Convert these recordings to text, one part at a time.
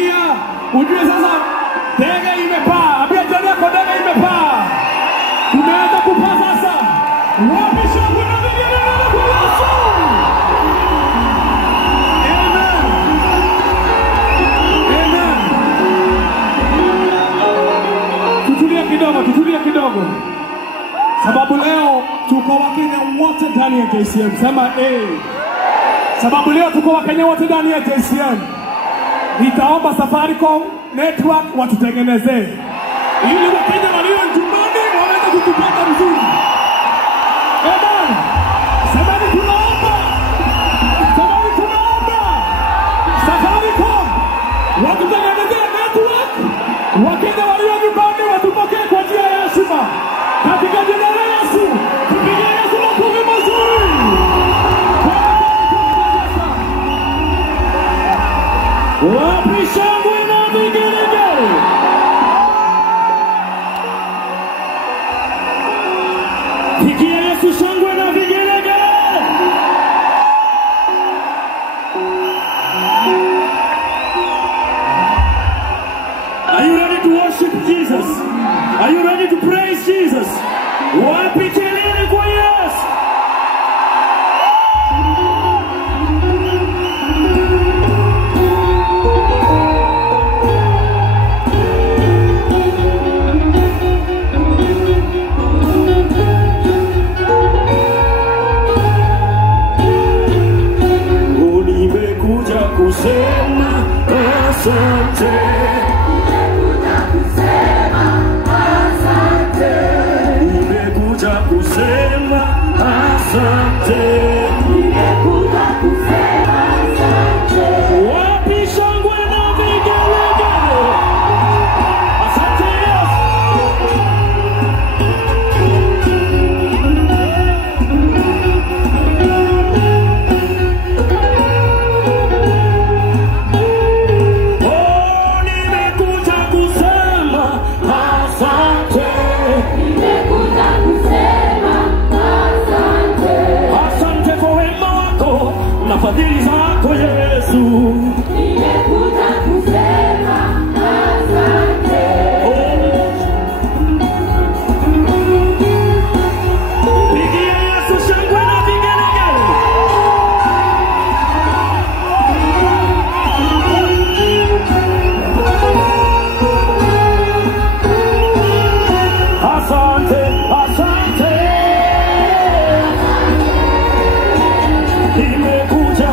ukiingia ujue sasa ndege imepaa. Ambia jirani yako ndege imepaa. Tunaanza kupaa sasa. Wapi shangwe na vigelegele kwa Yesu? Amen. Amen. Tutulia kidogo. Sababu leo tuko Wakenya wote ndani ya JCM. Sema sababu leo tuko Wakenya wote ndani ya JCM. Nitaomba Safaricom network watutengenezee ili Wakenya walio nyumbani waweze kutupata vizuri. Amen. Sababu tunaomba Safaricom watutengenezee network. Wakenya walio nyumbani watupokee kwa njia ya heshima. Katika jina la Yesu, tupigie Yesu makofi mazuri. Wapi shangwe na vigelegele? Pigia Yesu shangwe na vigelegele. Are you ready to worship Jesus? Are you ready to praise Jesus? Wapi kelele kwa Yesu? Nimekuja kusema asante. Nimekuja kusema asante. Wapi shangwe na vigelegele? Asante Yesu. Fadhili zako Yesu. Nimekuja kusema asante. Pigia Yesu shangwe na vigelegele. Asante, asante. Nimekuja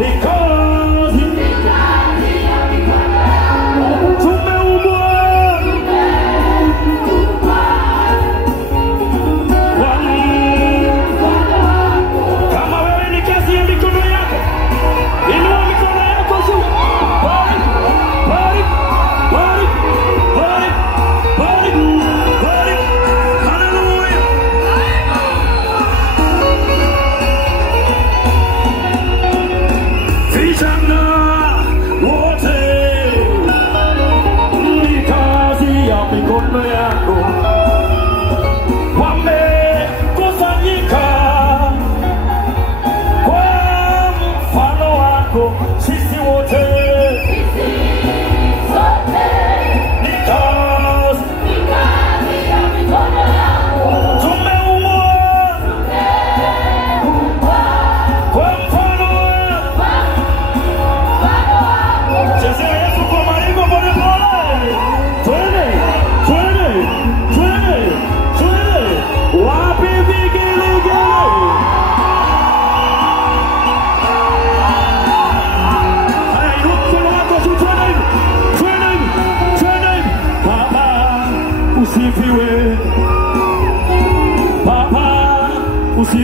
because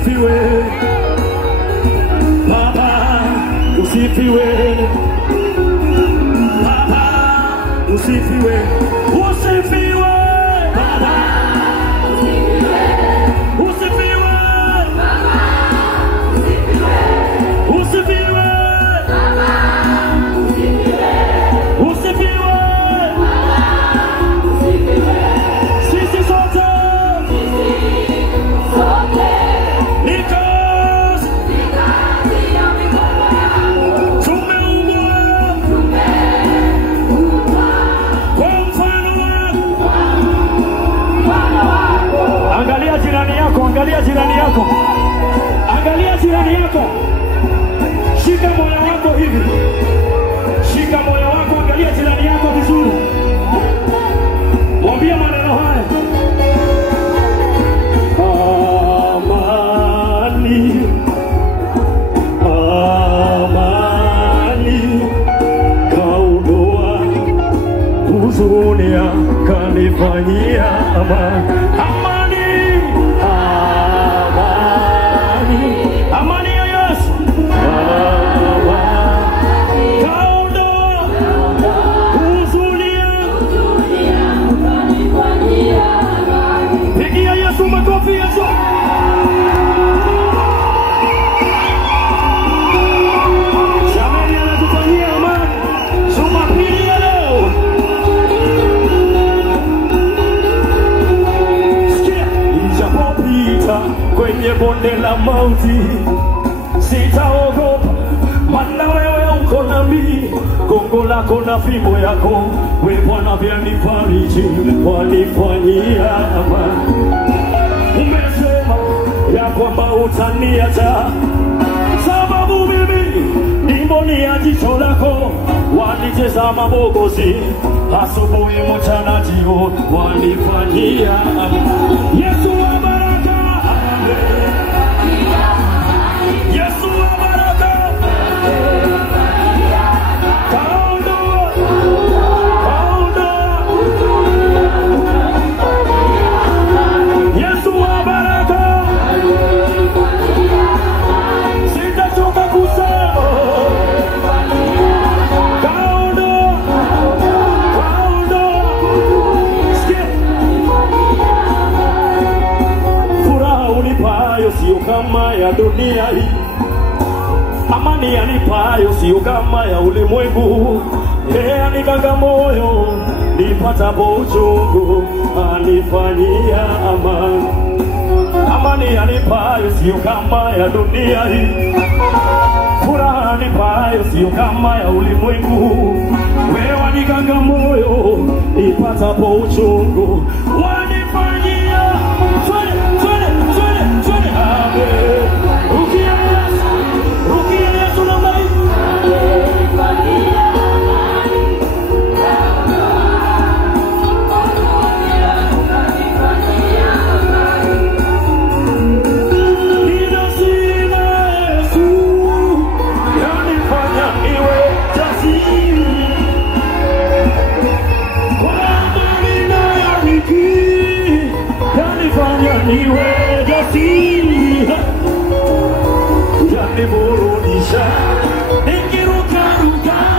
usifiwe. Baba usifiwe. Baba usifiwe. Usifiwe. Baba usifiwe. Usifiwe. Baba usifiwe. Usifiwe. Baba usifiwe. Usifiwe. Baba usifiwe. Sisi sote. Angalia jirani yako, angalia jirani yako. Angalia jirani yako. Shika moyo wako hivi. Shika moyo wako, angalia jirani yako vizuri. Mwambie maneno haya. Amani. Amani. Kaudoa huzuni kanifanyia amani. Amani ya Yesu. Kaudoa huzuni kanifanyia amani. Pigia Yesu makofi Yesu. Jamani anatufanyia amani. Jumapili ya leo. Sikia. Nijapopita kwenye bonde la mauti sitaogopa, maana wewe uko nami. Gongo lako na fimbo yako we Bwana vyanifariji, wanifanyia amani. Umesema ya kwamba utaniacha, sababu mimi ni mboni ya jicho lako. Wanicheza mabogozi asubuhi mchana jioni, wanifanyia amani. Yesu wa baraka, Yesu wa baraka, kaudoa, kaudoa. Yesu wa baraka, sitachoka kusema. Kaudoa, kaudoa. Sikia. Furaha unipayo sio kama ya dunia hii, amani anipayo sio kama ya ulimwengu. Anikanga moyo nipatapo uchungu, anifanyia amani. Amani anipayo sio kama ya dunia hii, furaha anipayo sio kama ya ulimwengu. Wewe anikanga moyo nipatapo uchungu, wanifanyia twende amen. Rukia Yesu na mai. Niwe jasiri, janiburudisha, nikiruka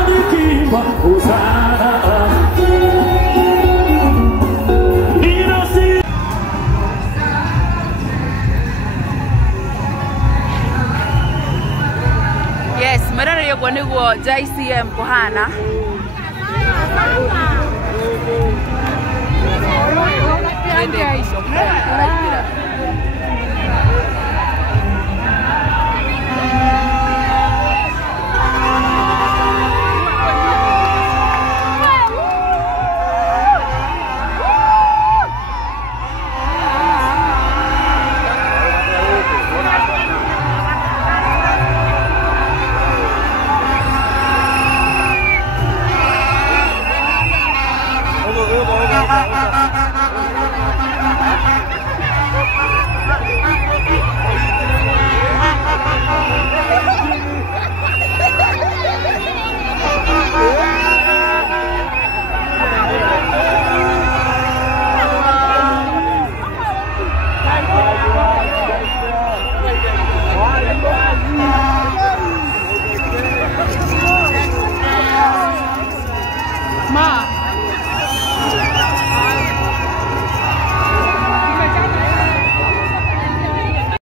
nikimba hosana. Yes, marara yoko niguo JCM kuhana.